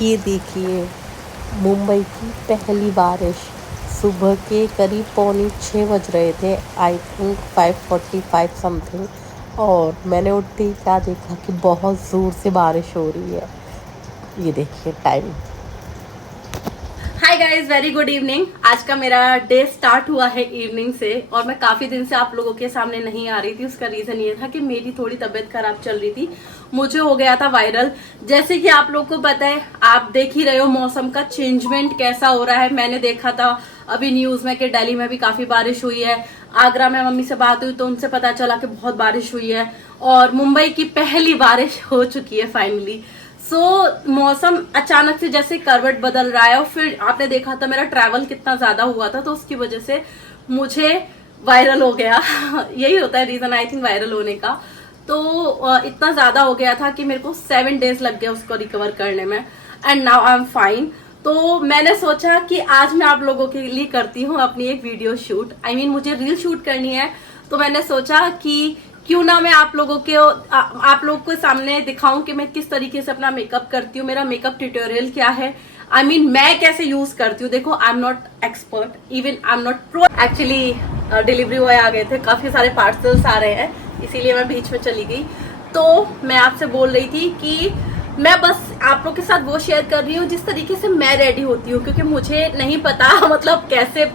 ये देखिए, मुंबई की पहली बारिश। सुबह के करीब 5:45 बज रहे थे, आई थिंक 5:45 समथिंग। और मैंने उठते ही क्या देखा कि बहुत ज़ोर से बारिश हो रही है। ये देखिए time. Hi guys, very good evening. आज का मेरा डे स्टार्ट हुआ है इवनिंग से, और मैं काफी दिन से आप लोगों के सामने नहीं आ रही थी। उसका रीजन ये था कि मेरी थोड़ी तबीयत खराब चल रही थी, मुझे हो गया था वायरल। जैसे कि आप लोग को पता है, आप देख ही रहे हो मौसम का चेंजमेंट कैसा हो रहा है। मैंने देखा था अभी न्यूज में कि दिल्ली में भी काफी बारिश हुई है। आगरा में मम्मी से बात हुई तो उनसे पता चला कि बहुत बारिश हुई है, और मुंबई की पहली बारिश हो चुकी है फाइनली। मौसम अचानक से जैसे करवट बदल रहा है, और फिर आपने देखा था मेरा ट्रैवल कितना ज्यादा हुआ था, तो उसकी वजह से मुझे वायरल हो गया। यही होता है रीजन, आई थिंक, वायरल होने का। तो इतना ज्यादा हो गया था कि मेरे को 7 डेज लग गया उसको रिकवर करने में, and now I am fine. तो मैंने सोचा कि आज मैं आप लोगों के लिए करती हूँ अपनी एक वीडियो शूट। मुझे रील शूट करनी है, तो मैंने सोचा कि क्यों ना मैं आप लोगों के सामने दिखाऊं कि मैं किस तरीके से अपना मेकअप करती हूँ, मेरा मेकअप ट्यूटोरियल क्या है। मैं कैसे यूज करती हूँ। देखो, I am not expert, even I am not pro. Actually delivery boy आ गए थे, काफी सारे पार्सल्स आ रहे हैं, इसीलिए मैं बीच में चली गई। तो मैं आपसे बोल रही थी कि मैं बस आप लोग के साथ वो शेयर कर रही हूँ जिस तरीके से मैं रेडी होती हूँ, क्योंकि मुझे नहीं पता मतलब कैसे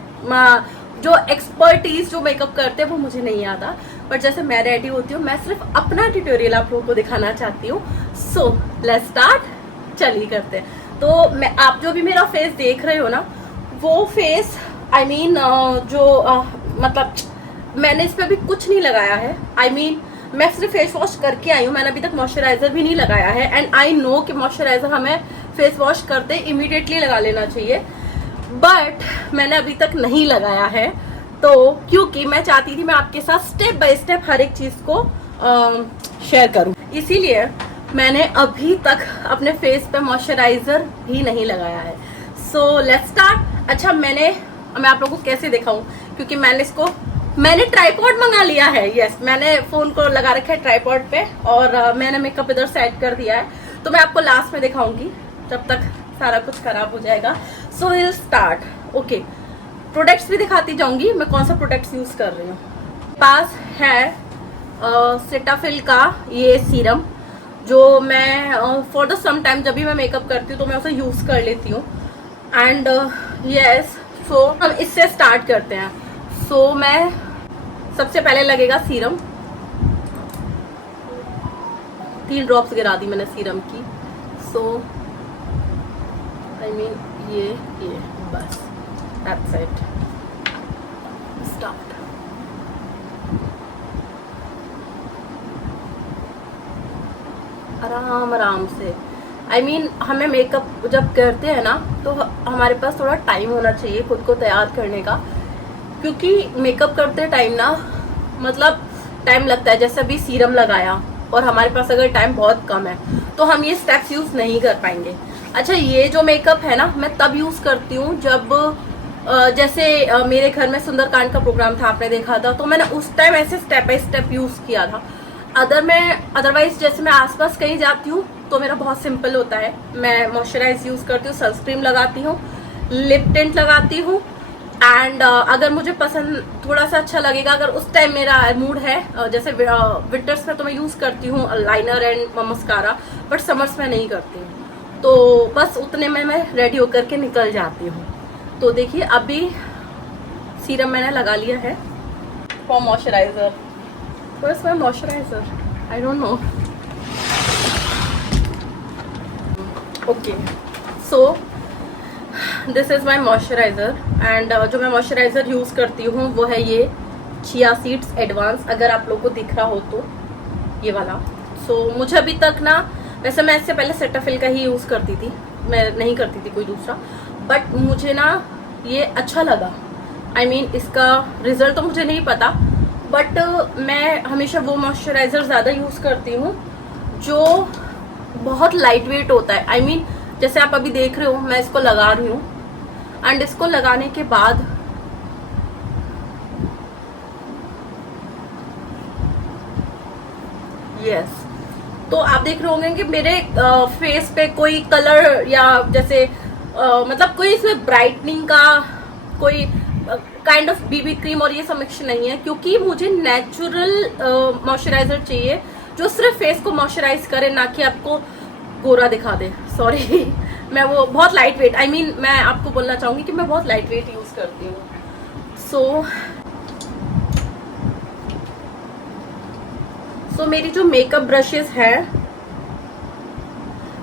जो एक्सपर्टीज जो मेकअप करते हैं वो मुझे नहीं आता। बट जैसे मैं रेडी होती हूँ, मैं सिर्फ अपना ट्यूटोरियल आप लोगों को दिखाना चाहती हूँ। सो लेट्स स्टार्ट, चलिए करते हैं। तो मैं, आप जो भी मेरा फेस देख रहे हो ना, वो फेस मतलब मैंने इस पे अभी कुछ नहीं लगाया है। मैं सिर्फ फेस वॉश करके आई हूँ, मैंने अभी तक मॉइस्चराइजर भी नहीं लगाया है। एंड आई नो कि मॉइस्चराइजर हमें फेस वॉश करते इमीडिएटली लगा लेना चाहिए, बट मैंने अभी तक नहीं लगाया है। तो क्योंकि मैं चाहती थी मैं आपके साथ स्टेप बाय स्टेप हर एक चीज को शेयर करूं, इसीलिए मैंने अभी तक अपने फेस पे मॉइस्चराइजर भी नहीं लगाया है। So let's start. अच्छा, मैं आप लोगों को कैसे दिखाऊं, क्योंकि मैंने ट्राइपॉड मंगा लिया है। यस, मैंने फोन को लगा रखा है ट्राइपॉड पे, और मैंने मेकअप इधर सेट कर दिया है। तो मैं आपको लास्ट में दिखाऊंगी, जब तक सारा कुछ खराब हो जाएगा। So will start. Okay, products भी दिखाती जाऊंगी मैं कौन सा प्रोडक्ट्स यूज कर रही हूँ। पास है सेटाफिल का ये सीरम, जो मैं फॉर द सम टाइम जब भी मैं मेकअप करती हूँ तो मैं उसे यूज कर लेती हूँ। एंड यस, सो हम इससे स्टार्ट करते हैं। सो मैं सबसे पहले लगेगा सीरम। 3 ड्रॉप्स गिरा दी मैंने सीरम की। सो ये बस, दैट्स इट। स्टार्ट। आराम आराम से। हमें मेकअप जब करते हैं ना, तो हमारे पास थोड़ा टाइम होना चाहिए खुद को तैयार करने का, क्योंकि मेकअप करते टाइम ना, मतलब टाइम लगता है। जैसे अभी सीरम लगाया और हमारे पास अगर टाइम बहुत कम है तो हम ये स्टेप्स यूज नहीं कर पाएंगे। अच्छा, ये जो मेकअप है ना, मैं तब यूज करती हूँ जब जैसे मेरे घर में सुंदरकांड का प्रोग्राम था, आपने देखा था, तो मैंने उस टाइम ऐसे स्टेप बाय स्टेप यूज किया था। अदरवाइज जैसे मैं आसपास कहीं जाती हूँ तो मेरा बहुत सिंपल होता है। मैं मॉइस्चराइज यूज करती हूँ, सनस्क्रीन लगाती हूँ, लिप टिंट लगाती हूँ। एंड अगर मुझे पसंद थोड़ा सा अच्छा लगेगा, अगर उस टाइम मेरा मूड है, जैसे विंटर्स में तो मैं यूज करती हूँ liner and mascara, but summers में नहीं करती हूँ। तो बस उतने में मैं रेडी होकर के निकल जाती हूँ। तो देखिए, अभी सीरम मैंने लगा लिया है for moisturiser. Where's my moisturizer? I don't know. Okay, so this is my moisturizer, and जो मैं moisturizer यूज करती हूँ वो है ये चिया सीड्स एडवांस, अगर आप लोग को दिख रहा हो तो ये वाला। मुझे अभी तक ना, वैसे मैं इससे पहले सेटाफिल का ही यूज करती थी, मैं नहीं करती थी कोई दूसरा, बट मुझे ना ये अच्छा लगा। इसका रिजल्ट तो मुझे नहीं पता, बट मैं हमेशा वो मॉइस्चराइजर ज़्यादा यूज़ करती हूँ जो बहुत लाइट वेट होता है। जैसे आप अभी देख रहे हो, मैं इसको लगा रही हूँ, एंड इसको लगाने के बाद यस, तो आप देख रहे होंगे कि मेरे फेस पे कोई कलर या जैसे मतलब कोई इसमें ब्राइटनिंग का कोई काइंड ऑफ बीबी क्रीम और ये सब मिक्स नहीं है, क्योंकि मुझे नेचुरल मॉइस्चराइजर चाहिए जो सिर्फ फेस को मॉइस्चराइज करे, ना कि आपको गोरा दिखा दे। सॉरी मैं वो बहुत लाइट वेट, आई मीन मैं आपको बोलना चाहूंगी कि मैं बहुत लाइट वेट यूज करती हूँ। सो मेरी जो मेकअप ब्रशेस है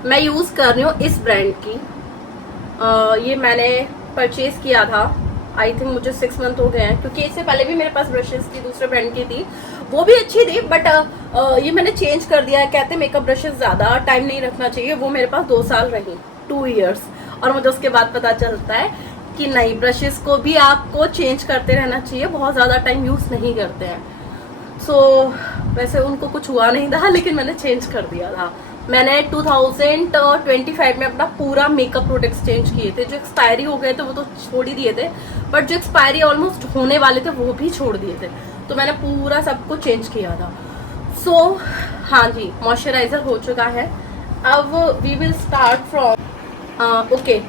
मैं यूज कर रही हूँ इस ब्रांड की। ये मैंने परचेज किया था, आई थिंक मुझे 6 मंथ हो गए हैं, क्योंकि इससे पहले भी मेरे पास ब्रशेस थी दूसरे ब्रांड की थी, वो भी अच्छी थी, बट ये मैंने चेंज कर दिया है। कहते मेकअप ब्रशेस ज्यादा टाइम नहीं रखना चाहिए, वो मेरे पास 2 साल रही, 2 इयर्स, और मुझे उसके बाद पता चलता है कि नहीं, ब्रशेस को भी आपको चेंज करते रहना चाहिए, बहुत ज्यादा टाइम यूज नहीं करते हैं। वैसे उनको कुछ हुआ नहीं था, लेकिन मैंने चेंज कर दिया था। मैंने 2025 में अपना पूरा मेकअप प्रोडक्ट्स चेंज किए थे। जो एक्सपायरी हो गए थे वो तो छोड़ ही दिए थे, बट जो एक्सपायरी ऑलमोस्ट होने वाले थे वो भी छोड़ दिए थे। तो मैंने पूरा सबको चेंज किया था। हाँ जी, मॉइस्चराइजर हो चुका है। अब we will start from okay.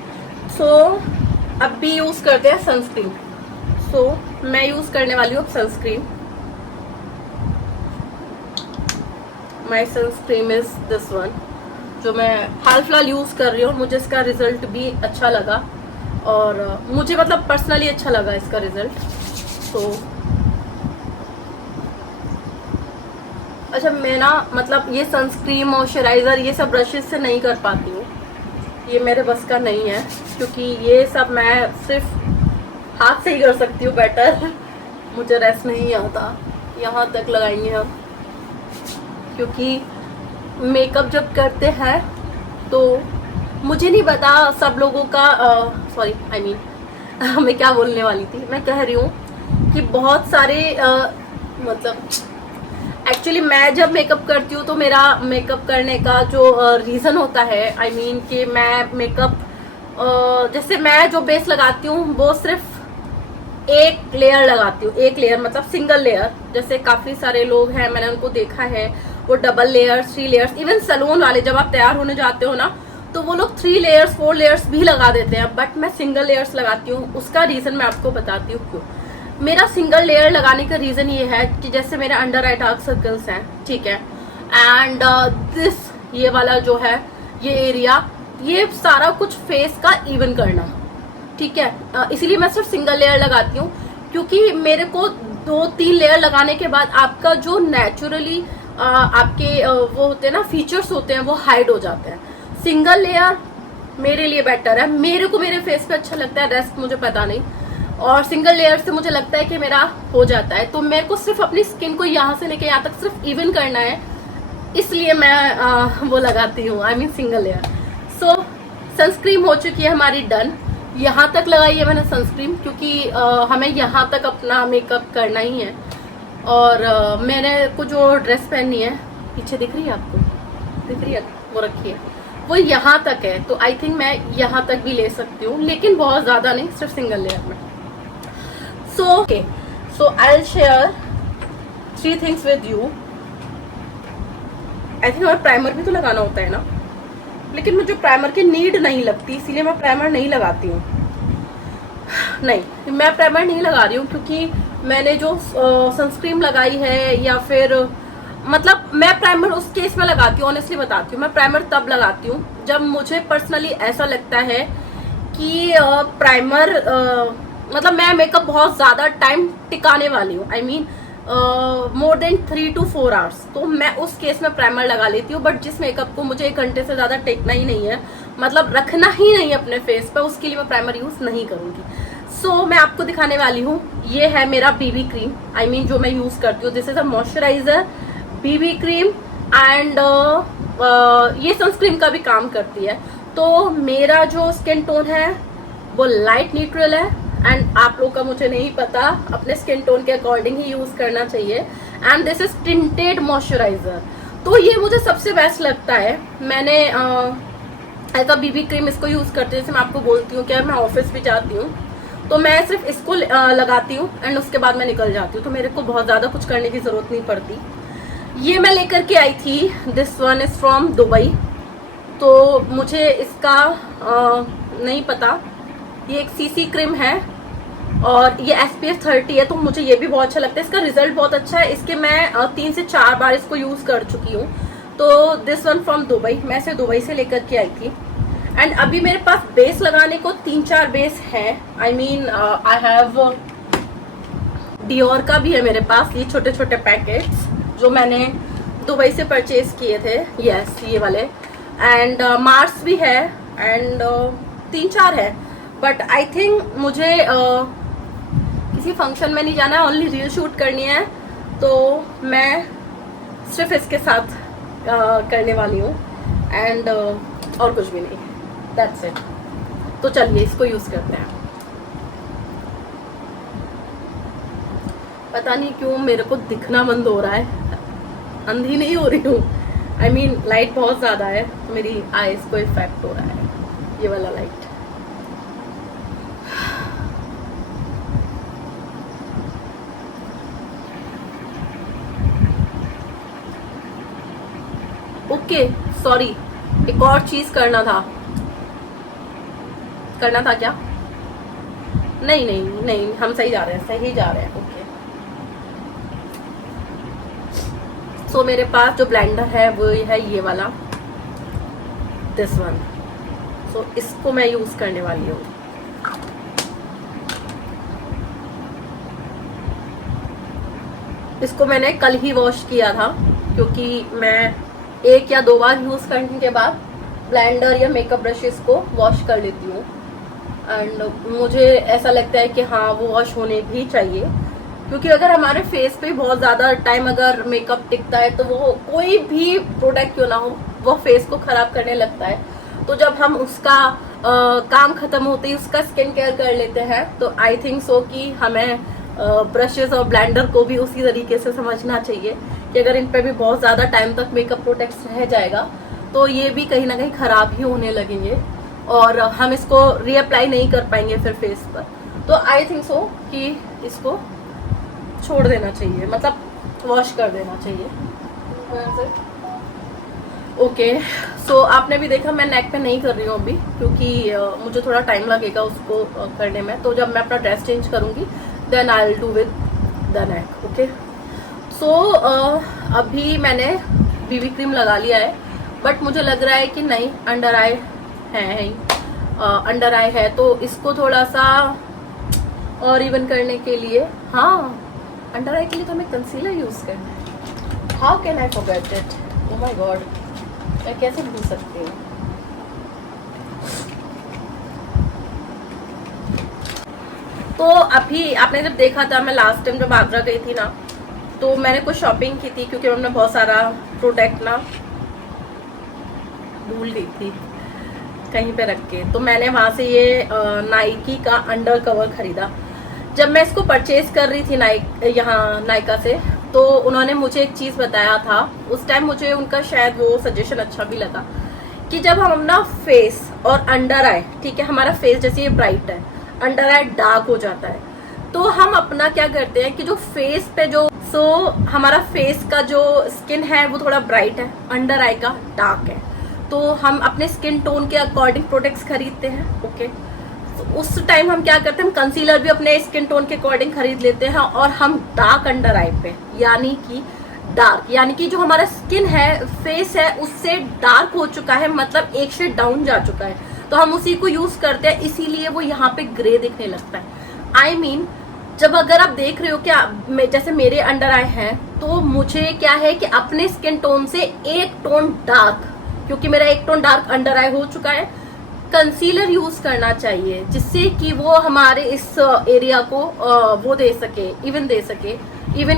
अब भी यूज करते हैं सनस्क्रीन। मैं यूज करने वाली हूँ sunscreen. My sunscreen is this one, जो मैं हाल फिलहाल यूज कर रही हूँ। मुझे इसका रिजल्ट भी अच्छा लगा, और मुझे मतलब पर्सनली अच्छा लगा इसका रिजल्ट। अच्छा, मैं ना मतलब ये सनस्क्रीन, मॉइस्चराइजर, ये सब ब्रशेस से नहीं कर पाती हूँ, ये मेरे बस का नहीं है, क्योंकि ये सब मैं सिर्फ हाथ से ही कर सकती हूँ बेटर। मुझे रेस्ट नहीं आता। यहाँ तक लगाएंगे हम, क्योंकि मेकअप जब करते हैं तो मुझे नहीं पता सब लोगों का सॉरी आई मीन मैं क्या बोलने वाली थी, मैं कह रही हूँ कि बहुत सारे मतलब एक्चुअली मैं जब मेकअप करती हूँ तो मेरा मेकअप करने का जो रीज़न होता है, आई मीन कि मैं मेकअप जैसे मैं जो बेस लगाती हूँ वो सिर्फ एक लेयर लगाती हूँ, एक लेयर मतलब सिंगल लेयर। जैसे काफ़ी सारे लोग हैं, मैंने उनको देखा है, वो double layer, 3 layers, even salon वाले जब आप तैयार होने जाते हो ना तो वो लोग 3 लेयर्स 4 लेयर्स भी लगा देते हैं, बट मैं सिंगल लेयर्स लगाती हूँ। उसका रीज़न मैं आपको बताती हूँ क्यों। मेरा सिंगल लेयर लगाने का रीज़न ये है कि जैसे मेरे अंडर आई डार्क सर्कल्स हैं, ठीक है, एंड दिस ये वाला जो है ये एरिया, ये सारा कुछ फेस का इवन करना, ठीक है। इसीलिए मैं सिर्फ सिंगल लेयर लगाती हूँ, क्योंकि मेरे को 2-3 लेयर लगाने के बाद आपका जो नेचुरली आपके वो होते हैं ना फीचर्स होते हैं वो हाइड हो जाते हैं। सिंगल लेयर मेरे लिए बेटर है, मेरे को मेरे फेस पे अच्छा लगता है, रेस्ट मुझे पता नहीं, और सिंगल लेयर से मुझे लगता है कि मेरा हो जाता है। तो मेरे को सिर्फ अपनी स्किन को यहाँ से लेके यहाँ तक सिर्फ इवन करना है, इसलिए मैं वो लगाती हूँ, I mean single layer. Sunscreen हो चुकी है हमारी डन। यहाँ तक लगाई है मैंने सनस्क्रीन, क्योंकि हमें यहाँ तक अपना मेकअप करना ही है। और मैंने को जो ड्रेस पहननी है, पीछे दिख रही है आपको, दिख रही है, वो रखी है, वो यहाँ तक है, तो आई थिंक मैं यहाँ तक भी ले सकती हूँ, लेकिन बहुत ज्यादा नहीं, सिर्फ सिंगल लेयर में। So I will share 3 things with you. I think हमें प्राइमर भी तो लगाना होता है ना, लेकिन मुझे प्राइमर की नीड नहीं लगती, इसीलिए मैं प्राइमर नहीं लगाती हूँ। नहीं, मैं प्राइमर नहीं लगा रही हूँ, क्योंकि मैंने जो सनस्क्रीन लगाई है, या फिर मतलब मैं प्राइमर उस केस में लगाती हूँ, ऑनेस्टली बताती हूँ, मैं प्राइमर तब लगाती हूँ जब मुझे पर्सनली ऐसा लगता है कि प्राइमर मतलब मैं मेकअप बहुत ज्यादा टाइम टिकाने वाली हूँ, I mean more than 3 to 4 hours, तो मैं उस केस में प्राइमर लगा लेती हूँ। बट जिस मेकअप को मुझे 1 घंटे से ज्यादा टेकना ही नहीं है, मतलब रखना ही नहीं अपने फेस पे, उसके लिए मैं प्राइमर यूज नहीं करूंगी। मैं आपको दिखाने वाली हूँ, ये है मेरा बीबी क्रीम, आई मीन जो मैं यूज करती हूँ, this is a moisturiser, BB cream, and ये सनस्क्रीन का भी काम करती है। तो मेरा जो स्किन टोन है वो लाइट न्यूट्रल है, एंड आप लोग का मुझे नहीं पता, अपने स्किन टोन के अकॉर्डिंग ही यूज करना चाहिए। And this is tinted moisturiser, तो ये मुझे सबसे बेस्ट लगता है। मैंने ऐसा बीबी क्रीम इसको यूज करती हूँ, जैसे मैं आपको बोलती हूँ कि मैं ऑफिस भी जाती हूँ तो मैं सिर्फ इसको लगाती हूँ, एंड उसके बाद मैं निकल जाती हूँ, तो मेरे को बहुत ज्यादा कुछ करने की जरूरत नहीं पड़ती। ये मैं लेकर के आई थी, this one is from Dubai. तो मुझे इसका नहीं पता, ये एक सीसी क्रीम है और ये SPF 30 है, तो मुझे ये भी बहुत अच्छा लगता है। इसका रिजल्ट बहुत अच्छा है, इसके मैं 3 से 4 बार इसको यूज कर चुकी हूँ। तो दिस वन फ्रॉम दुबई, मैं इसे दुबई से लेकर के आई थी। एंड अभी मेरे पास बेस लगाने को 3-4 बेस हैं। I mean I have Dior का भी है मेरे पास, ये छोटे छोटे पैकेट्स जो मैंने दुबई से परचेज किए थे, यस ये वाले। एंड मार्स भी है एंड 3-4 है। बट आई थिंक मुझे किसी फंक्शन में नहीं जाना है, ओनली रील शूट करनी है, तो मैं सिर्फ इसके साथ करने वाली हूँ एंड और कुछ भी नहीं, दैट्स इट। तो चलिए इसको यूज करते हैं। पता नहीं क्यों मेरे को दिखना बंद हो रहा है, अंधी नहीं हो रही हूँ। आई मीन लाइट बहुत ज्यादा है, तो मेरी आईज को इफेक्ट हो रहा है ये वाला लाइट। ओके सॉरी, एक और चीज करना था क्या? नहीं नहीं नहीं, हम सही जा रहे हैं, ओके। सो मेरे पास जो ब्लेंडर है वो है ये वाला, दिस वन। सो इसको मैं यूज करने वाली हूँ। इसको मैंने कल ही वॉश किया था, क्योंकि मैं 1 या 2 बार यूज करने के बाद ब्लेंडर या मेकअप ब्रशेस को वॉश कर लेती हूँ। एंड मुझे ऐसा लगता है कि हाँ वो वॉश होने भी चाहिए, क्योंकि अगर हमारे फेस पे बहुत ज्यादा टाइम अगर मेकअप टिकता है तो वो कोई भी प्रोडक्ट क्यों ना हो वो फेस को खराब करने लगता है। तो जब हम उसका काम खत्म होते ही उसका स्किन केयर कर लेते हैं, तो आई थिंक सो कि हमें ब्रशेस और ब्लेंडर को भी उसी तरीके से समझना चाहिए कि अगर इन पे भी बहुत ज्यादा टाइम तक मेकअप प्रोडक्ट्स रह जाएगा तो ये भी कहीं ना कहीं खराब ही होने लगेंगे और हम इसको रीअप्लाई नहीं कर पाएंगे फिर फेस पर। तो आई थिंक सो कि इसको छोड़ देना चाहिए, मतलब वॉश कर देना चाहिए। ओके सो आपने भी देखा मैं नेक पे नहीं कर रही हूँ अभी, क्योंकि मुझे थोड़ा टाइम लगेगा उसको करने में। तो जब मैं अपना ड्रेस चेंज करूंगी then I will do with the neck. Okay so अभी मैंने बीबी क्रीम लगा लिया है, बट मुझे लग रहा है कि नहीं अंडर आई है, अंडर आई है, तो इसको थोड़ा सा और इवन करने के लिए, हाँ अंडर आई के लिए तो हमें कंसीलर यूज करना है। How can I forget it, oh my God, मैं कैसे भूल सकती हूँ। तो अभी आपने जब देखा था, मैं लास्ट टाइम जब आगरा गई थी ना, तो मैंने कुछ शॉपिंग की थी, क्योंकि हमने बहुत सारा प्रोडक्ट ना भूल गई थी कहीं पे रख के। तो मैंने वहां से ये नाइकी का अंडर कवर खरीदा। जब मैं इसको परचेज कर रही थी यहाँ नायका से, तो उन्होंने मुझे एक चीज बताया था, उस टाइम मुझे उनका शायद वो सजेशन अच्छा भी लगा, कि जब हम अपना फेस और अंडर आई, ठीक है, हमारा फेस जैसे ये ब्राइट है, अंडर आई डार्क हो जाता है, तो हम अपना क्या करते हैं कि जो फेस पे जो हमारा फेस का जो स्किन है वो थोड़ा ब्राइट है, अंडर आई का डार्क है, तो हम अपने स्किन टोन के अकॉर्डिंग प्रोडक्ट्स खरीदते हैं। ओके तो उस टाइम हम क्या करते हैं, हम कंसीलर भी अपने स्किन टोन के अकॉर्डिंग खरीद लेते हैं, और हम डार्क अंडर आई पे, यानी कि डार्क, यानी कि जो हमारा स्किन है, फेस है, उससे डार्क हो चुका है, मतलब एक शेड डाउन जा चुका है, तो हम उसी को यूज करते हैं, इसीलिए वो यहाँ पे ग्रे दिखने लगता है। आई मीन जब अगर आप देख रहे हो क्या, जैसे मेरे अंडर आई है, तो मुझे क्या है कि अपने स्किन टोन से एक टोन डार्क, क्योंकि मेरा एक टोन डार्क अंडर आई हो चुका है, कंसीलर यूज करना चाहिए, जिससे कि वो हमारे इस एरिया को वो दे सके, इवन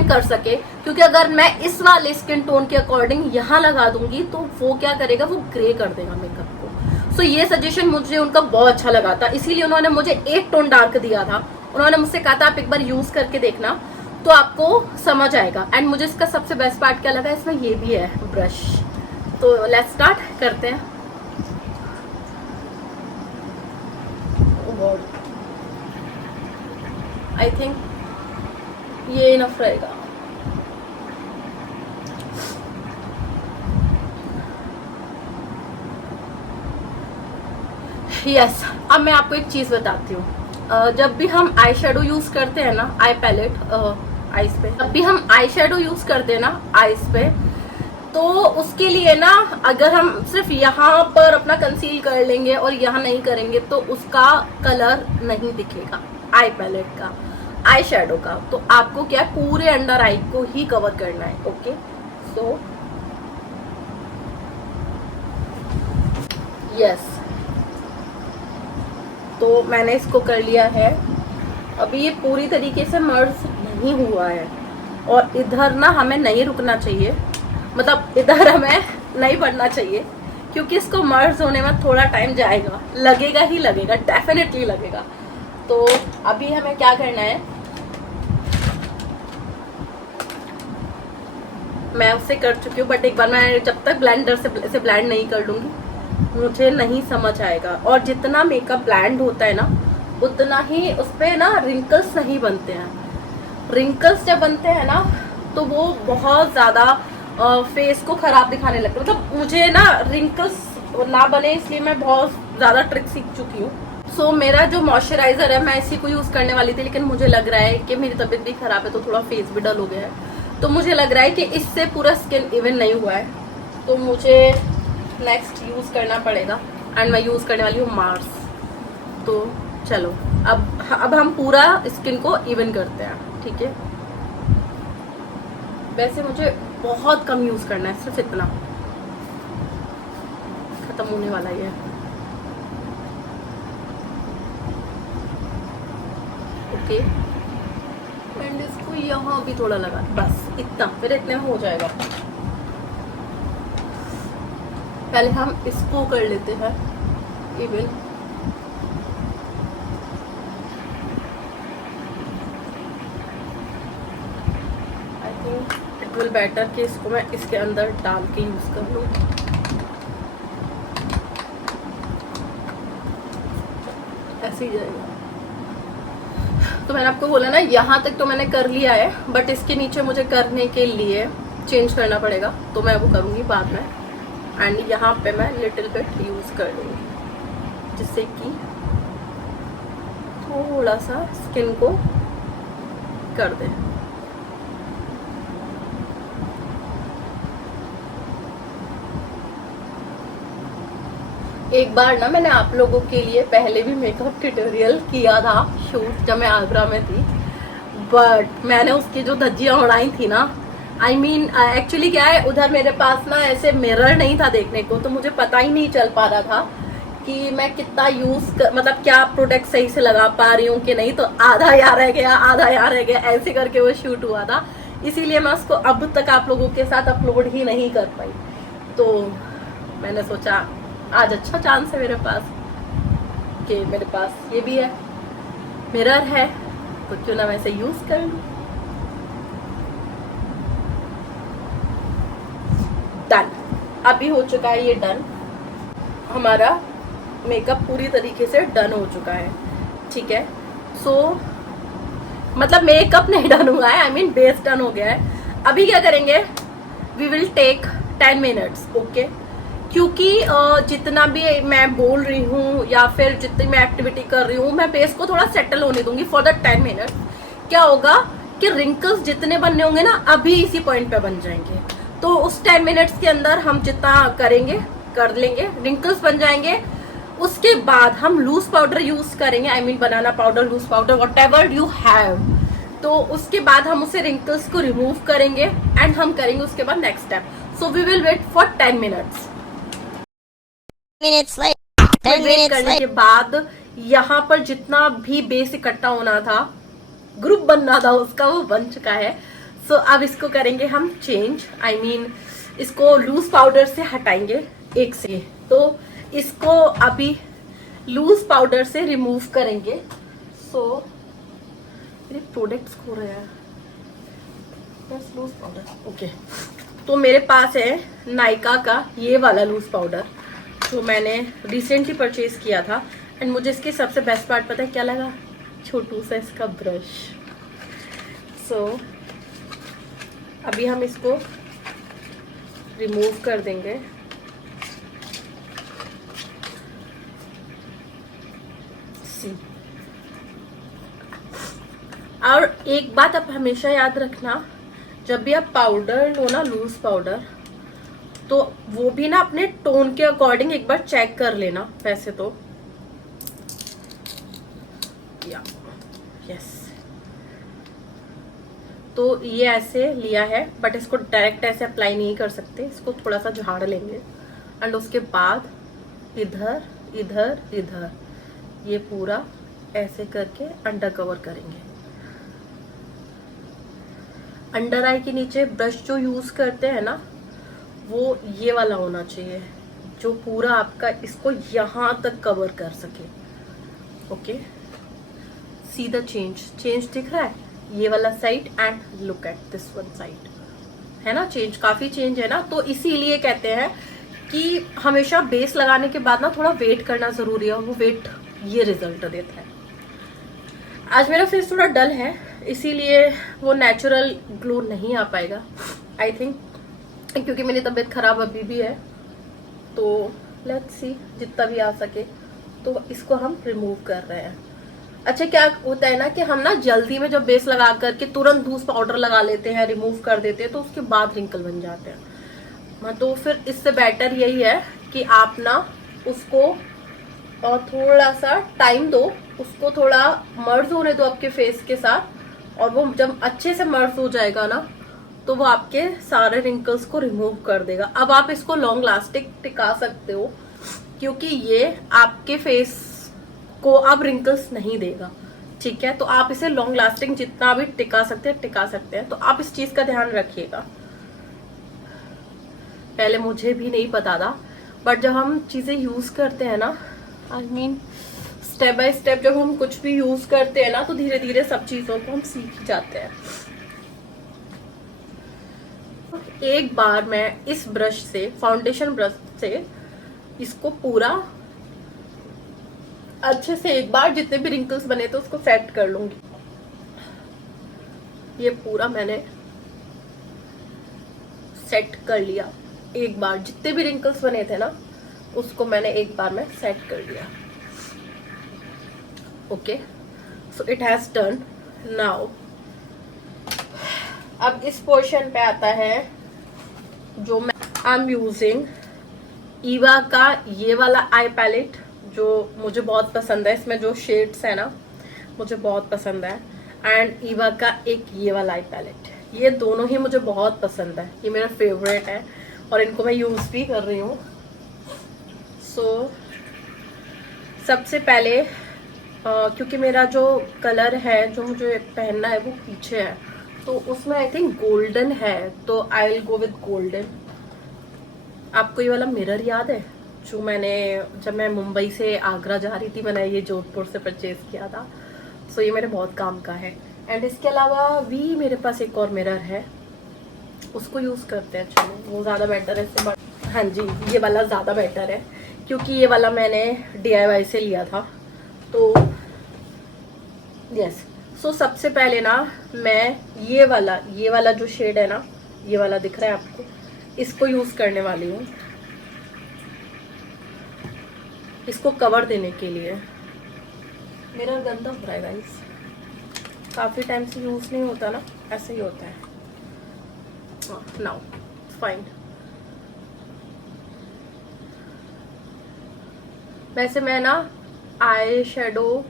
कर सके। क्योंकि अगर मैं इस वाले स्किन टोन के अकॉर्डिंग यहाँ लगा दूंगी तो वो क्या करेगा, वो ग्रे कर देगा मेकअप को। सो ये सजेशन मुझे उनका बहुत अच्छा लगा था, इसीलिए उन्होंने मुझे एक टोन डार्क दिया था। उन्होंने मुझसे कहा था आप एक बार यूज करके देखना तो आपको समझ आएगा। एंड मुझे इसका सबसे बेस्ट पार्ट क्या लगा, इसमें ये भी है ब्रश। तो लेट्स स्टार्ट करते हैं। आई थिंक ये इनफ रहेगा। यस, अब मैं आपको एक चीज बताती हूँ। जब भी हम आई शेडो यूज करते हैं ना, आई पैलेट आईज पे, जब भी हम आई शेडो यूज करते हैं ना आईज पे, तो उसके लिए ना अगर हम सिर्फ यहाँ पर अपना कंसील कर लेंगे और यहाँ नहीं करेंगे तो उसका कलर नहीं दिखेगा आई पैलेट का, आई शेडो का। तो आपको क्या पूरे अंडर आई को ही कवर करना है। ओके, सो यस, तो मैंने इसको कर लिया है। अभी ये पूरी तरीके से मर्ज नहीं हुआ है और इधर ना हमें नहीं रुकना चाहिए, मतलब इधर हमें नहीं बढ़ना चाहिए, क्योंकि इसको मर्ज होने में थोड़ा टाइम जाएगा, लगेगा ही लगेगा, डेफिनेटली लगेगा। तो अभी हमें क्या करना है, मैं उससे कर चुकी हूँ, बट एक बार मैं जब तक ब्लेंडर से ब्लेंड नहीं कर लूंगी मुझे नहीं समझ आएगा। और जितना मेकअप ब्लेंड होता है ना उतना ही उस पे ना रिंकल्स नहीं बनते हैं। रिंकल्स जब बनते हैं ना तो वो बहुत ज्यादा फेस को खराब दिखाने लगता है। मतलब मुझे ना रिंकल्स ना बने इसलिए मैं बहुत ज्यादा ट्रिक सीख चुकी हूँ। सो मेरा जो मॉइस्चराइजर है मैं इसी को यूज करने वाली थी, लेकिन मुझे लग रहा है कि मेरी तबीयत भी खराब है तो थोड़ा फेस भी डल हो गया है, तो मुझे लग रहा है कि इससे पूरा स्किन इवन नहीं हुआ है, तो मुझे नेक्स्ट यूज करना पड़ेगा। एंड मैं यूज करने वाली हूँ मार्स। तो चलो अब हम पूरा स्किन को इवन करते हैं, ठीक है। वैसे मुझे बहुत कम यूज करना है, सिर्फ इतना, खत्म होने वाला ही है। ओके, एंड इसको यहाँ भी थोड़ा लगा, बस इतना, फिर इतने में हो जाएगा। पहले हम इसको कर लेते हैं even. I think it will better कि इसको मैं इसके अंदर डाल के यूज कर लूँ। ऐसे ही जाएगा। तो मैंने आपको बोला ना यहाँ तक तो मैंने कर लिया है, बट इसके नीचे मुझे करने के लिए चेंज करना पड़ेगा, तो मैं वो करूँगी बाद में। एंड यहाँ पे मैं लिटिल बिट यूज कर लूँगी जिससे कि थोड़ा सा स्किन को कर दे। एक बार ना मैंने आप लोगों के लिए पहले भी मेकअप ट्यूटोरियल किया था शूट, जब मैं आगरा में थी, बट मैंने उसकी जो धज्जियां उड़ाई थी ना, आई मीन एक्चुअली क्या है, उधर मेरे पास ना ऐसे मिरर नहीं था देखने को, तो मुझे पता ही नहीं चल पा रहा था कि मैं कितना मतलब क्या प्रोडक्ट सही से लगा पा रही हूँ कि नहीं। तो आधा यहाँ रह गया, आधा यहाँ रह गया, ऐसे करके वो शूट हुआ था। इसीलिए मैं उसको अब तक आप लोगों के साथ अपलोड ही नहीं कर पाई। तो मैंने सोचा आज अच्छा चांस है मेरे पास कि मेरे पास ये भी है, मिरर है, तो क्यों ना मैं इसे यूज कर लूं। डन, अभी हो चुका है ये डन, हमारा मेकअप पूरी तरीके से डन हो चुका है, ठीक है। सो मतलब मेकअप नहीं डन हुआ है, आई मीन बेस डन हो गया है। अभी क्या करेंगे, we will take 10 minutes, okay. क्योंकि जितना भी मैं बोल रही हूँ या फिर जितनी मैं एक्टिविटी कर रही हूँ, मैं बेस को थोड़ा सेटल होने दूंगी फॉर द 10 मिनट्स। क्या होगा कि रिंकल्स जितने बनने होंगे ना अभी इसी पॉइंट पे बन जाएंगे, तो उस 10 मिनट्स के अंदर हम जितना करेंगे कर लेंगे, रिंकल्स बन जाएंगे। उसके बाद हम लूज पाउडर यूज करेंगे, I mean banana powder, loose powder, whatever you have. तो उसके बाद हम उसे रिंकल्स को रिमूव करेंगे एंड हम करेंगे उसके बाद next step. So we will wait for 10 minutes. 10 minute करने के बाद यहाँ पर जितना भी बेस इकट्ठा होना था, ग्रुप बनना था उसका, वो बन चुका है। सो अब इसको करेंगे हम चेंज, आई मीन इसको लूज पाउडर से हटाएंगे एक से, तो इसको अभी लूज पाउडर से रिमूव करेंगे। सो मेरे प्रोडक्ट्स खो रहे हैं, लूज पाउडर, ओके। तो मेरे पास है नायका का ये वाला लूज पाउडर जो मैंने रिसेंटली परचेज किया था। एंड मुझे इसकी सबसे बेस्ट पार्ट पता है क्या लगा, छोटू सा इसका ब्रश। सो अभी हम इसको रिमूव कर देंगे। सी। और एक बात आप हमेशा याद रखना, जब भी आप पाउडर लो ना, लूज पाउडर, तो वो भी ना अपने टोन के अकॉर्डिंग एक बार चेक कर लेना। वैसे तो या यस, तो ये ऐसे लिया है, बट इसको डायरेक्ट ऐसे अप्लाई नहीं कर सकते, इसको थोड़ा सा झाड़ लेंगे। एंड उसके बाद इधर इधर इधर ये पूरा ऐसे करके अंडर कवर करेंगे। अंडर आई के नीचे ब्रश जो यूज करते हैं ना, वो ये वाला होना चाहिए, जो पूरा आपका इसको यहां तक कवर कर सके। ओके, सी द चेंज दिख रहा है, ये वाला side and look at this one side, है ना चेंज, काफी चेंज है ना। तो इसीलिए कहते हैं कि हमेशा बेस लगाने के बाद ना थोड़ा वेट करना जरूरी है, और वो वेट ये रिजल्ट देता है। आज मेरा फेस थोड़ा डल है, इसीलिए वो नेचुरल ग्लो नहीं आ पाएगा आई थिंक, क्योंकि मेरी तबीयत खराब अभी भी है। तो लेट्स सी, जितना भी आ सके। तो इसको हम रिमूव कर रहे हैं। अच्छा, क्या होता है ना कि हम ना जल्दी में जब बेस लगा करके तुरंत लूज पाउडर लगा लेते हैं, रिमूव कर देते हैं, तो उसके बाद रिंकल बन जाते हैं। तो फिर इससे बेटर यही है कि आप ना उसको और थोड़ा सा टाइम दो, उसको थोड़ा मर्ज होने दो आपके फेस के साथ, और वो जब अच्छे से मर्ज हो जाएगा ना, तो वो आपके सारे रिंकल्स को रिमूव कर देगा। अब आप इसको लॉन्ग लास्टिंग टिका सकते हो, क्योंकि ये आपके फेस को अब रिंकल्स नहीं देगा, ठीक है। तो आप इसे लॉन्ग लास्टिंग जितना भी टिका सकते हैं। तो आप इस चीज का ध्यान रखिएगा। पहले मुझे भी नहीं पता था, बट जब हम चीजें यूज करते हैं ना, I mean step by step जब हम कुछ भी यूज करते हैं ना, तो धीरे धीरे सब चीजों को हम सीख जाते हैं। एक बार मैं इस ब्रश से, फाउंडेशन ब्रश से, इसको पूरा अच्छे से एक बार जितने भी रिंकल्स बने थे उसको सेट कर लूंगी। ये पूरा मैंने सेट कर लिया एक बार, जितने भी रिंकल्स बने थे ना उसको मैंने एक बार में सेट कर लिया। Okay, so it has done now. अब इस पोर्शन पे आता है जो मैं आई एम यूजिंग ईवा का ये वाला आई पैलेट, जो मुझे बहुत पसंद है। इसमें जो शेड्स है ना मुझे बहुत पसंद है। एंड ईवा का एक ये वाला आई पैलेट, ये दोनों ही मुझे बहुत पसंद है, ये मेरा फेवरेट है और इनको मैं यूज भी कर रही हूँ। सो सबसे पहले क्योंकि मेरा जो कलर है जो मुझे पहनना है वो पीछे है, तो उसमें आई थिंक गोल्डन है, तो आई विल गो विद गोल्डन। आपको ये वाला मिरर याद है जो मैंने जब मैं मुंबई से आगरा जा रही थी, मैंने ये जोधपुर से परचेज किया था। सो ये मेरे बहुत काम का है। एंड इसके अलावा भी मेरे पास एक और मिरर है, उसको यूज करते हैं। चलो वो ज्यादा बेटर है इससे। हाँ जी, ये वाला ज्यादा बेटर है, क्योंकि ये वाला मैंने DIY से लिया था। तो यस, सो सबसे पहले ना मैं ये वाला जो शेड है ना, ये वाला दिख रहा है आपको, इसको यूज करने वाली हूँ, इसको कवर देने के लिए। मेरा गंदा हो रहा है गाइस, काफी टाइम से यूज नहीं होता ना, ऐसे ही होता है। Now fine. वैसे मैं ना आई शेडो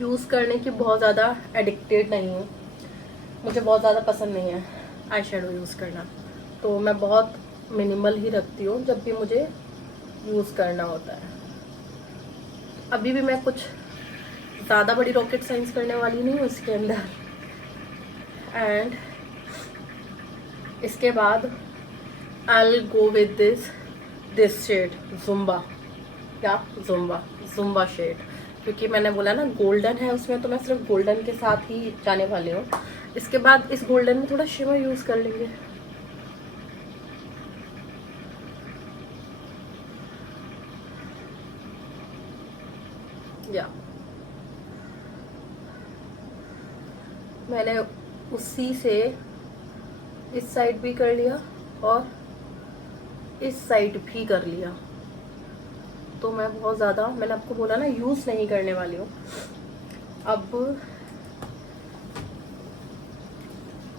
यूज करने की बहुत ज़्यादा एडिक्टेड नहीं हूँ, मुझे बहुत ज़्यादा पसंद नहीं है आई शेडो यूज़ करना, तो मैं बहुत मिनिमल ही रखती हूँ जब भी मुझे यूज़ करना होता है। अभी भी मैं कुछ ज़्यादा बड़ी रॉकेट साइंस करने वाली नहीं हूँ इसके अंदर। एंड इसके बाद I will go with this shade Zumba, या जुम्बा शेड, क्योंकि मैंने बोला ना गोल्डन है उसमें, तो मैं सिर्फ गोल्डन के साथ ही जाने वाली हूँ। इसके बाद इस गोल्डन में थोड़ा शिमर यूज कर लेंगे। या मैंने उसी से इस साइड भी कर लिया और इस साइड भी कर लिया। तो मैं बहुत ज़्यादा, मैंने आपको बोला ना, यूज़ नहीं करने वाली हूँ। अब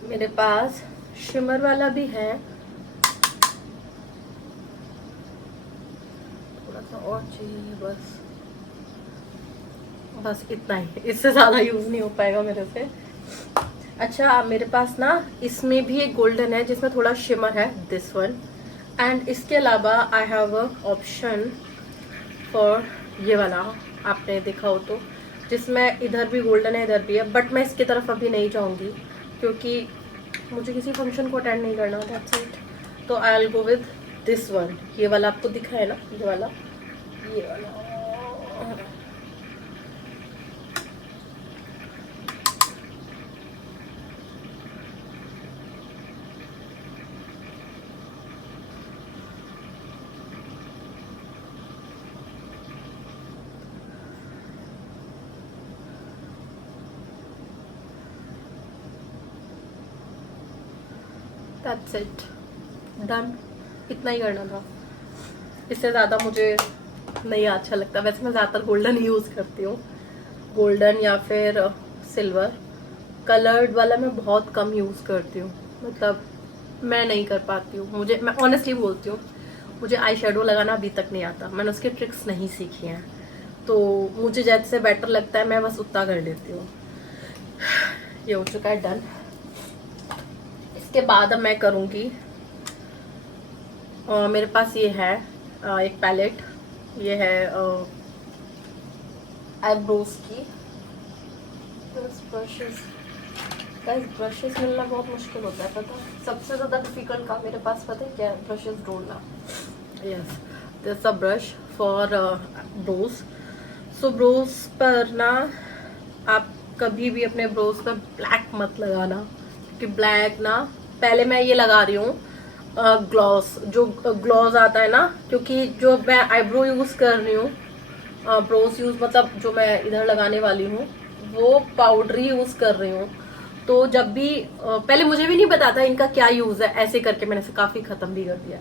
मेरे पास शिमर वाला भी है, थोड़ा सा और चाहिए, बस इतना ही, इससे ज़्यादा यूज़ नहीं हो पाएगा मेरे से। अच्छा, मेरे पास ना इसमें भी एक गोल्डन है जिसमें थोड़ा शिमर है, दिस वन। एंड इसके अलावा I have a option for ये वाला, आपने देखा हो तो, जिसमें इधर भी गोल्डन है इधर भी है, बट मैं इसकी तरफ अभी नहीं जाऊंगी क्योंकि मुझे किसी फंक्शन को अटेंड नहीं करना, दैट्स इट। तो आई will go with this one. ये वाला आपको दिखा है ना, ये वाला, ये वाला। That's it, done. इतना ही करना था, इससे ज़्यादा मुझे नहीं अच्छा लगता। वैसे मैं ज़्यादातर गोल्डन ही यूज़ करती हूँ, गोल्डन या फिर सिल्वर। कलर्ड वाला मैं बहुत कम यूज़ करती हूँ, मतलब मैं नहीं कर पाती हूँ। मुझे, मैं ऑनेस्टली बोलती हूँ, मुझे आई शेडो लगाना अभी तक नहीं आता, मैंने उसके ट्रिक्स नहीं सीखी हैं, तो मुझे जैसे बेटर लगता है मैं बस उतना कर लेती हूँ। ये हो चुका है डन। इसके बाद अब मैं करूँगी, मेरे पास ये है एक पैलेट, ये है आईब्रोज की। ब्रशेस मिलना बहुत मुश्किल होता है, पता है? सबसे ज़्यादा डिफिकल्ट काम मेरे पास पता है क्या है? ब्रशेस ढूंढना। Yes, this a brush for brows. So brows पर ना, आप कभी भी अपने ब्रोज पर ब्लैक मत लगाना, क्योंकि ब्लैक ना, पहले मैं ये लगा रही हूँ ग्लॉस, जो ग्लॉस आता है ना, क्योंकि जो मैं आईब्रो यूज कर रही हूँ, ब्रोज यूज मतलब जो मैं इधर लगाने वाली हूँ, वो पाउडर यूज कर रही हूँ। तो जब भी पहले मुझे भी नहीं पता था इनका क्या यूज है, ऐसे करके मैंने इसे काफी खत्म भी कर दिया।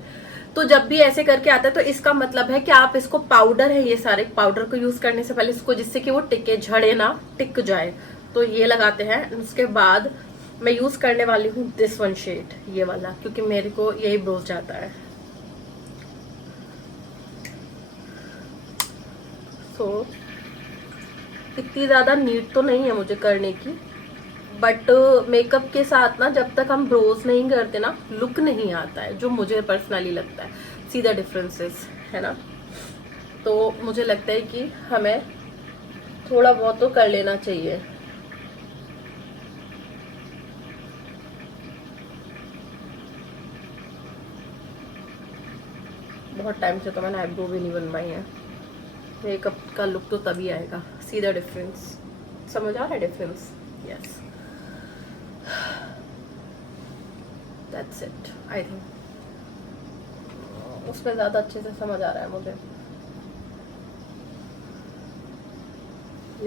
तो जब भी ऐसे करके आता है तो इसका मतलब है कि आप इसको, पाउडर है ये सारे, पाउडर को यूज करने से पहले इसको, जिससे कि वो टिके, झड़े ना, टिक जाए, तो ये लगाते हैं। उसके बाद मैं यूज करने वाली हूँ दिस वन शेड, ये वाला, क्योंकि मेरे को यही ब्रोज जाता है। सो इतनी ज्यादा नीड तो नहीं है मुझे करने की, बट मेकअप के साथ ना, जब तक हम ब्रोज नहीं करते ना, लुक नहीं आता है, जो मुझे पर्सनली लगता है। सी द डिफरेंसेस, है ना? तो मुझे लगता है कि हमें थोड़ा बहुत तो कर लेना चाहिए। बहुत टाइम से तो मैंने आईब्रो भी नहीं बनवाई है। मेकअप का लुक तो तभी आएगा। सी द डिफरेंस, समझ आ रहा है difference? Yes, that's it. I think उसमें ज़्यादा अच्छे से समझ आ रहा है मुझे।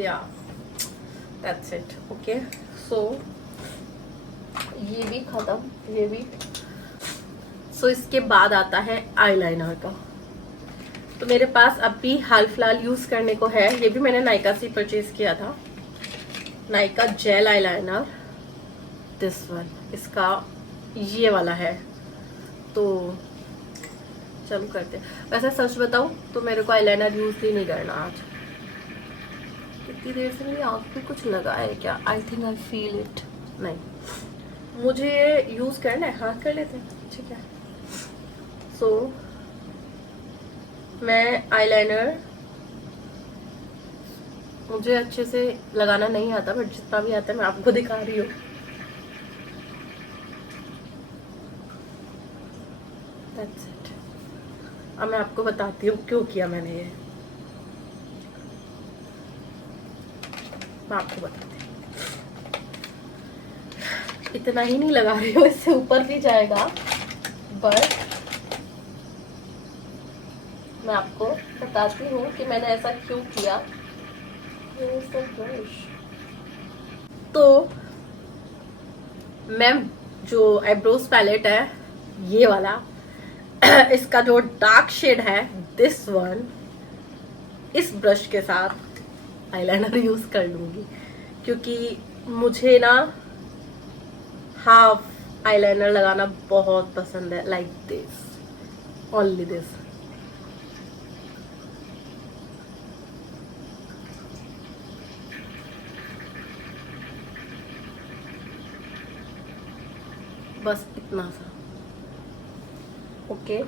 या दैट्स इट। ओके, सो ये भी खत्म, ये भी। सो इसके बाद आता है आईलाइनर का। तो मेरे पास अभी हाल फिलहाल यूज करने को है, ये भी मैंने नायका से परचेज किया था, Nykaa jail eyeliner, this one. इसका ये वाला है। तो चलो करते हैं। वैसे सच बताऊं तो मेरे को आईलाइनर यूज ही नहीं करना आज। कितनी देर से मेरी आंख पे कुछ लगा है क्या? I think I feel it. नहीं, मुझे यूज करना है, हाँ कर लेते हैं, ठीक है। सो मैं आईलाइनर, मुझे अच्छे से लगाना नहीं आता, बट जितना भी आता है मैं आपको दिखा रही हूँ। That's it. अब मैं आपको बताती हूँ क्यों किया मैंने ये, मैं आपको बताती हूँ। इतना ही नहीं लगा रही हूँ, इससे ऊपर भी जाएगा, बट मैं आपको बताती हूँ कि मैंने ऐसा क्यों किया। तो मैम, जो आईब्रोज पैलेट है ये वाला, इसका जो डार्क शेड है, दिस वन, इस ब्रश के साथ आईलाइनर यूज कर लूंगी, क्योंकि मुझे ना हाफ आईलाइनर लगाना बहुत पसंद है, लाइक दिस, ओनली दिस। बस इतना सा। ओके,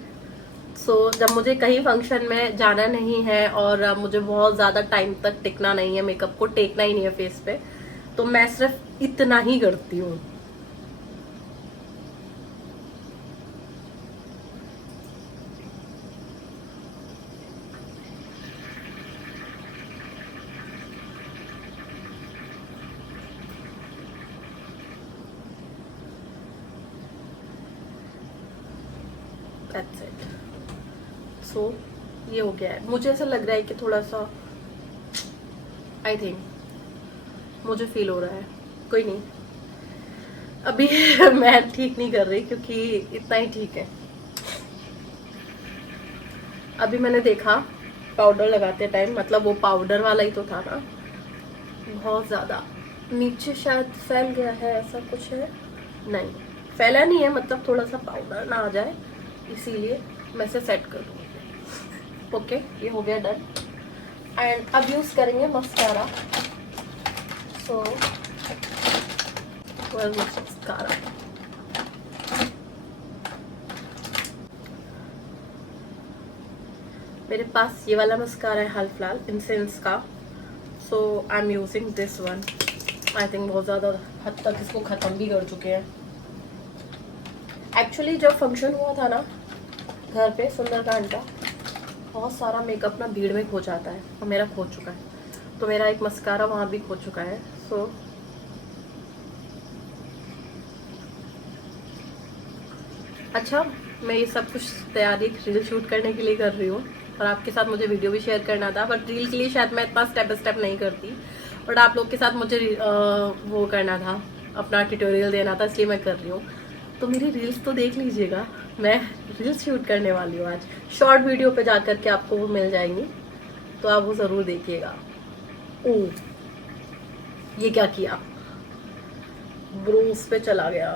सो जब मुझे कहीं फंक्शन में जाना नहीं है और मुझे बहुत ज़्यादा टाइम तक टिकना नहीं है, मेकअप को टेकना ही नहीं है फेस पे, तो मैं सिर्फ इतना ही करती हूँ। That's it. सो ये हो गया है। मुझे ऐसा लग रहा है कि थोड़ा सा, आई थिंक मुझे फील हो रहा है, कोई नहीं अभी मैं ठीक नहीं कर रही, क्योंकि इतना ही ठीक है। अभी मैंने देखा पाउडर लगाते टाइम, मतलब वो पाउडर वाला ही तो था ना, बहुत ज़्यादा नीचे शायद फैल गया है, ऐसा कुछ है। नहीं, फैला नहीं है, मतलब थोड़ा सा पाउडर ना आ जाए, इसीलिए मैं इसे सेट कर दूँगी। ओके, ये हो गया डन। एंड अब यूज़ करेंगे मस्कारा। सो मस्कारा, मेरे पास ये वाला मस्कारा है हाल फिलहाल इंसेंस का। So I am using this one. I think बहुत ज़्यादा हद तक इसको ख़त्म भी कर चुके हैं। एक्चुअली जब फंक्शन हुआ था ना घर पे सुंदरकांड का, बहुत सारा मेकअप ना भीड़ में खो जाता है, और मेरा खो चुका है, तो मेरा एक मस्कारा वहाँ भी खो चुका है। सो अच्छा, मैं ये सब कुछ तैयारी रील शूट करने के लिए कर रही हूँ, और आपके साथ मुझे वीडियो भी शेयर करना था, बट रील के लिए शायद मैं इतना स्टेप बाय स्टेप नहीं करती, बट आप लोग के साथ मुझे वो करना था, अपना ट्यूटोरियल देना था, इसलिए मैं कर रही हूँ। तो मेरी रील्स तो देख लीजिएगा, मैं रील्स शूट करने वाली हूँ आज। शॉर्ट वीडियो पे जा करके आपको वो मिल जाएंगी, तो आप वो ज़रूर देखिएगा। ओह, ये क्या किया, ब्रूस पे चला गया,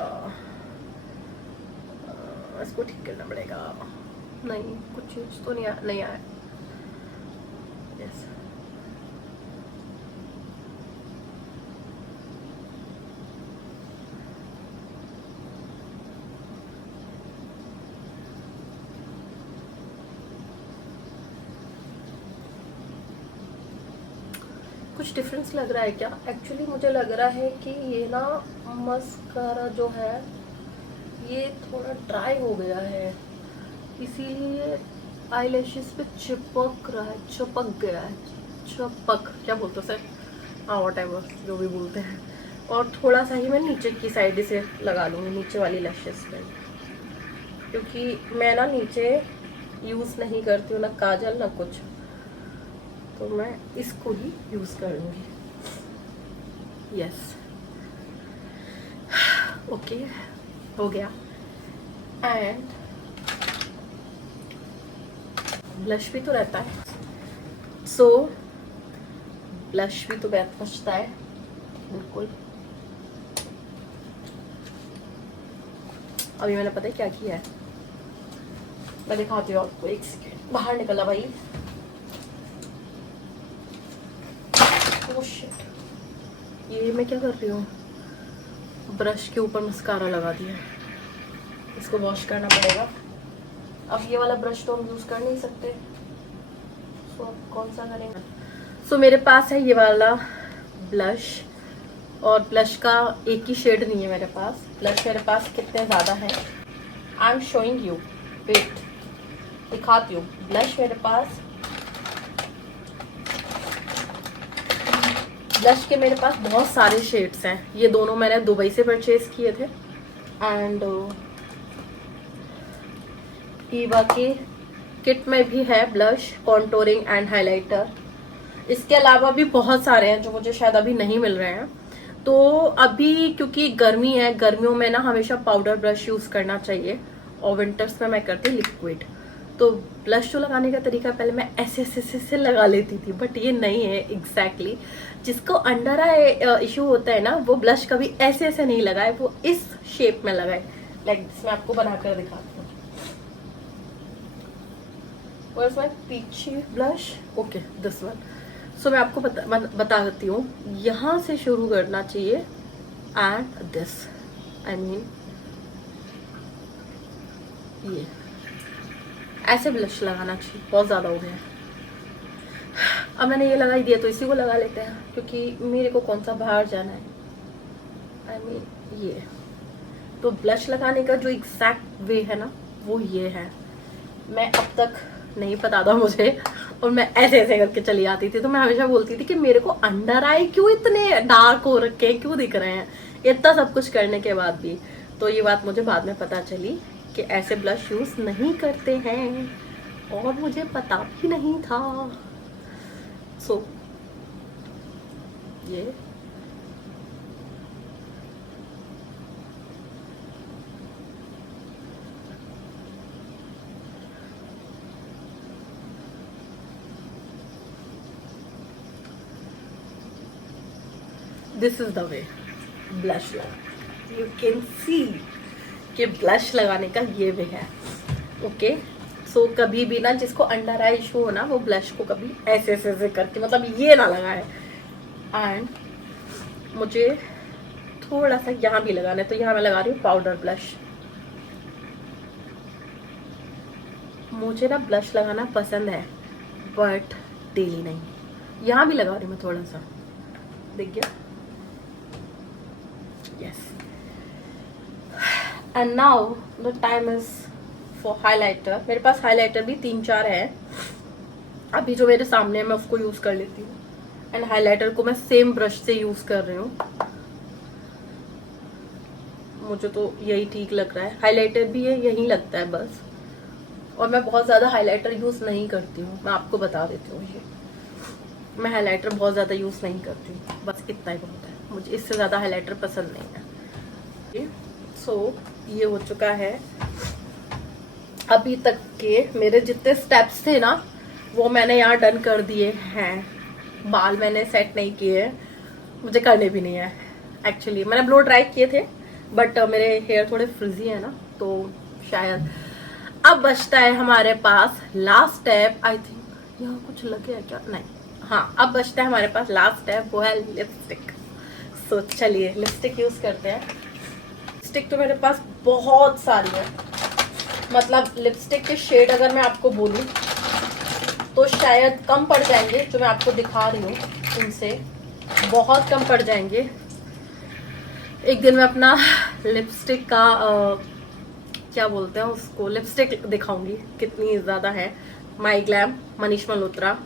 इसको ठीक करना पड़ेगा। नहीं, कुछ चीज तो नहीं आया। यस, कुछ डिफरेंस लग रहा है क्या? एक्चुअली मुझे लग रहा है कि ये ना मस्कारा जो है ये थोड़ा ड्राई हो गया है, इसीलिए आईलैशेस पे चिपक रहा है, चिपक गया है, चिपक क्या बोलते हैं सर, हाँ वॉट एवर जो भी बोलते हैं। और थोड़ा सा ही मैं नीचे की साइड से लगा लूँगी, नीचे वाली लैशेस पे, क्योंकि मैं ना नीचे यूज़ नहीं करती हूँ ना काजल ना कुछ, तो मैं इसको ही यूज़ कर लूँगी। यस, ओके, हो गया। एंड ब्लश भी तो रहता है, सो ब्लश भी तो बहुत बचता है, बिल्कुल। अभी मैंने पता है क्या किया है, मैं दिखाती हूँ आपको, एक सेकेंड, बाहर निकला भाई। ओह शिट, ये मैं क्या कर रही हूँ, ब्रश के ऊपर मस्कारा लगा दिया, इसको वॉश करना पड़ेगा। अब ये वाला ब्रश तो हम यूज़ कर नहीं सकते, सो अब कौन सा करेंगे। सो मेरे पास है ये वाला ब्लश, और ब्लश का एक ही शेड नहीं है मेरे पास, ब्लश मेरे पास कितने ज़्यादा हैं, I am showing you, wait दिखाती हूँ। ब्लश मेरे पास, ब्लश के मेरे पास बहुत सारे शेड्स हैं, ये दोनों मैंने दुबई से परचेज किए थे। एंड ईवा की किट में भी है ब्लश, कॉन्टोरिंग एंड हाइलाइटर। इसके अलावा भी बहुत सारे हैं जो मुझे शायद अभी नहीं मिल रहे हैं। तो अभी क्योंकि गर्मी है, गर्मियों में ना हमेशा पाउडर ब्रश यूज करना चाहिए, और विंटर्स में मैं करती लिक्विड। तो ब्लश जो लगाने का तरीका पहले मैं ऐसे लगा लेती थी, बट ये नहीं है एग्जैक्टली जिसको अंडर आई इशू होता है ना, वो ब्लश कभी ऐसे नहीं लगाए, वो इस शेप में लगाए। लाइक मैं आपको बनाकर दिखाती हूँ। Where's my peachy blush? Okay, this one. So मैं आपको बताती हूँ, यहाँ से शुरू करना चाहिए एंड दिस, आई मीन ये ऐसे ब्लश लगाना चाहिए। बहुत ज़्यादा हो गया। अब मैंने ये लगा ही दिया तो इसी को लगा लेते हैं, क्योंकि मेरे को कौन सा बाहर जाना है। आई मीन ये तो ब्लश लगाने का जो एग्जैक्ट वे है ना, वो ये है। मैं अब तक नहीं पता था मुझे, और मैं ऐसे करके चली आती थी। तो मैं हमेशा बोलती थी कि मेरे को अंडर आई क्यों इतने डार्क हो रखे हैं, क्यों दिख रहे हैं इतना सब कुछ करने के बाद भी। तो ये बात मुझे बाद में पता चली कि ऐसे ब्लश यूज नहीं करते हैं, और मुझे पता भी नहीं था। सो ये this is the way blush लगा। यू कैन सी कि ब्लश लगाने का ये वे है। ओके, सो कभी भी ना जिसको अंडर आई इशू हो ना, वो ब्लश को कभी ऐसे करके, मतलब ये ना लगाए। एंड मुझे थोड़ा सा यहाँ भी लगाना है, तो यहाँ मैं लगा रही हूँ पाउडर ब्लश। मुझे ना ब्लश लगाना पसंद है, बट डेली नहीं। यहाँ भी लगा रही हूँ मैं थोड़ा सा, देख गया। Yes, and now the time is for highlighter. मेरे पास हाइलाइटर भी 3-4 है। अभी जो मेरे सामने है मैं उसको यूज कर लेती हूँ। एंड हाइलाइटर को मैं सेम ब्रश से यूज कर रही हूँ, मुझे तो यही ठीक लग रहा है। हाइलाइटर भी है, यही लगता है बस। और मैं बहुत ज्यादा हाइलाइटर यूज नहीं करती हूँ, मैं आपको बता देती हूँ। ये मैं हाइलाइटर बहुत ज्यादा यूज नहीं करती हूँ, बस इतना ही बहुत है। मुझे इससे ज्यादा हाइलाइटर पसंद नहीं है। सो ये हो चुका है। अभी तक के मेरे जितने स्टेप्स थे ना, वो मैंने यहाँ डन कर दिए हैं। बाल मैंने सेट नहीं किए, मुझे करने भी नहीं है। एक्चुअली मैंने ब्लो ड्राई किए थे, बट मेरे हेयर थोड़े फ्रिजी है ना, तो शायद। अब बचता है हमारे पास लास्ट स्टेप। आई थिंक यहाँ कुछ लगे है क्या? नहीं, हाँ, अब बचता है हमारे पास लास्ट स्टेप, वो है लिपस्टिक। सो चलिए लिपस्टिक यूज करते हैं। लिपस्टिक तो मेरे पास बहुत सारी है, मतलब लिपस्टिक के शेड अगर मैं आपको बोलूं तो शायद कम पड़ जाएंगे। जो मैं आपको दिखा रही हूँ उनसे बहुत कम पड़ जाएंगे। एक दिन मैं अपना लिपस्टिक का क्या बोलते हैं उसको, लिपस्टिक दिखाऊंगी कितनी ज्यादा है। MyGlamm, Manish Malhotra,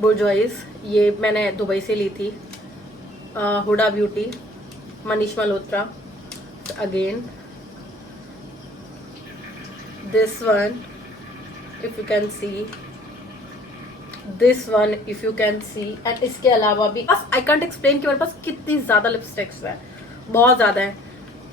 Bourjois, ये मैंने दुबई से ली थी। Huda Beauty, Manish Malhotra again. This one if you can see, this one if you can see. And इसके अलावा भी बस आई कांट एक्सप्लेन कि मेरे पास कितनी ज्यादा लिपस्टिक्स है, बहुत ज्यादा है।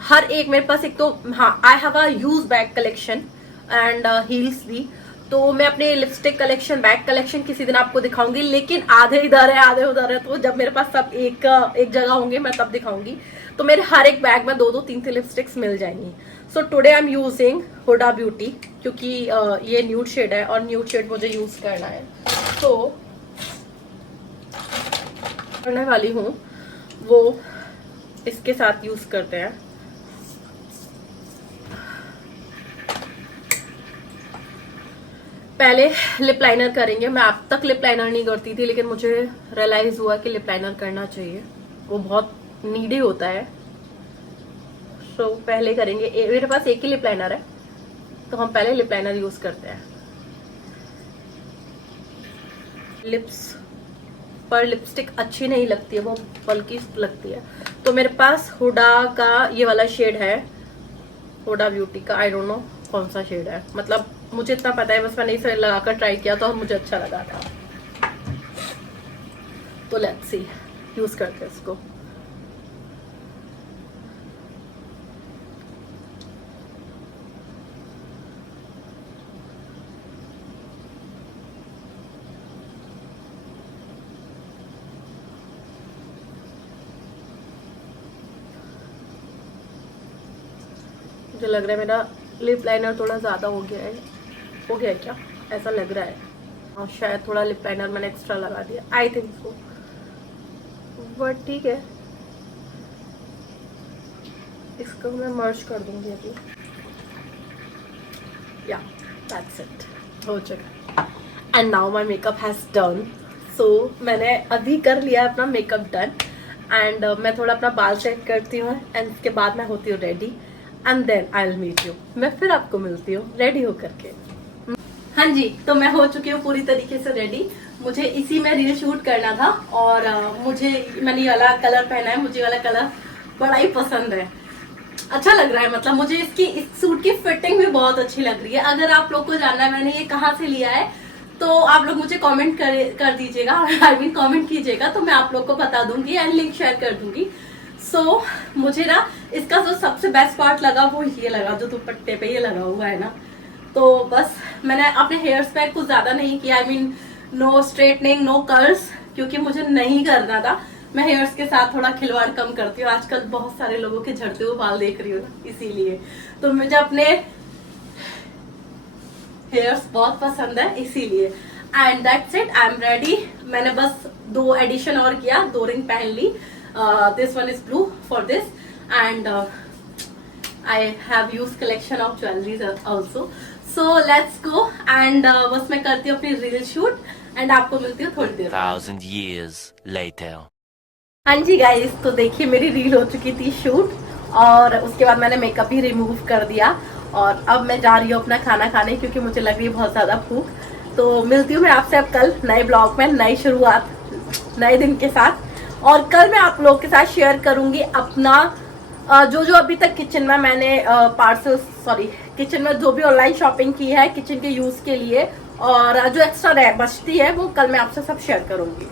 हर एक मेरे पास, एक तो हाँ, I have a use bag collection and heels भी। तो मैं अपने लिपस्टिक कलेक्शन, बैग कलेक्शन किसी दिन आपको दिखाऊंगी, लेकिन आधे इधर है आधे उधर है, तो जब मेरे पास सब एक जगह होंगे मैं तब दिखाऊंगी। तो मेरे हर एक बैग में 2-2, 3-3 लिपस्टिक्स मिल जाएंगी। So today I am using Huda Beauty, क्योंकि ये न्यूड शेड है और न्यूड शेड मुझे यूज करना है। तो करने वाली हूँ वो इसके साथ यूज करते हैं। पहले लिप लाइनर करेंगे। मैं अब तक लिप लाइनर नहीं करती थी, लेकिन मुझे रियलाइज हुआ कि लिप लाइनर करना चाहिए, वो बहुत नीडी होता है। सो पहले करेंगे, मेरे पास एक ही लिप लाइनर है, तो हम पहले लिप लाइनर यूज करते हैं। लिप्स पर लिपस्टिक अच्छी नहीं लगती है, वो बल्कि लगती है। तो मेरे पास हुडा का ये वाला शेड है, हुडा ब्यूटी का। आई डोंट नो कौन सा शेड है, मतलब मुझे इतना पता है, बस मैंने इसे लगाकर ट्राई किया था और मुझे अच्छा लगा था। तो लेट्स सी, यूज करते हैं इसको। मुझे लग रहा है मेरा लिप लाइनर थोड़ा ज़्यादा हो गया है। हो गया क्या, ऐसा लग रहा है। और शायद थोड़ा लिप लाइनर मैंने एक्स्ट्रा लगा दिया, आई थिंक सो, बट ठीक है, इसको मैं मर्ज कर दूंगी अभी। या दैट्स इट, हो चुका। And now my makeup has done. So मैंने अभी कर लिया अपना मेकअप डन एंड मैं थोड़ा अपना बाल चेक करती हूँ एंड उसके बाद मैं होती हूँ ready and then I will meet you. मैं फिर आपको मिलती हूँ रेडी होकर के। हाँ जी, तो मैं हो चुकी हूँ पूरी तरीके से रेडी। मुझे इसी में रील शूट करना था और मैंने ये वाला कलर पहना है। मुझे वाला कलर बड़ा ही पसंद है, अच्छा लग रहा है। मतलब मुझे इस सूट की फिटिंग भी बहुत अच्छी लग रही है। अगर आप लोग को जानना है मैंने ये कहाँ से लिया है तो आप लोग मुझे कमेंट कर दीजिएगा, आई मीन कमेंट कीजिएगा, तो मैं आप लोग को बता दूंगी एंड लिंक शेयर कर दूंगी। सो मुझे ना इसका जो सबसे बेस्ट पार्ट लगा वो ये लगा, जो दुपट्टे पे ये लगा हुआ है ना। तो बस मैंने अपने हेयर्स पे कुछ ज्यादा नहीं किया, I mean no straightening, no curls, क्योंकि मुझे नहीं करना था। मैं हेयर्स के साथ थोड़ा खिलवाड़ कम करती हूँ। आजकल बहुत सारे लोगों के झड़ते हुए बाल देख रही हूँ, इसीलिए तो मुझे अपने हेयर्स बहुत पसंद है, इसीलिए। And that's it, I am ready. मैंने बस 2 एडिशन और किया, 2 रिंग पहन ली। This one is blue for this and I have use collection of jewelleries also. So let's go and बस मैं करती हूँ अपनी रील शूट एंड आपको मिलती हूँ थोड़ी देर। 1,000 years later. हाँ जी गाइस, तो देखिए मेरी रील हो चुकी थी शूट और उसके बाद मैंने मेकअप भी रिमूव कर दिया और अब मैं जा रही हूँ अपना खाना खाने, क्योंकि मुझे लग रही है बहुत ज्यादा भूख। तो मिलती हूँ मैं आपसे अब कल नए ब्लॉग में, नई शुरुआत, नए दिन के साथ। और कल मैं आप लोगों के साथ शेयर करूंगी अपना जो अभी तक किचन में मैंने किचन में जो भी ऑनलाइन शॉपिंग की है किचन के यूज के लिए, और जो एक्स्ट्रा बचती है वो कल मैं आपसे सब शेयर करूंगी।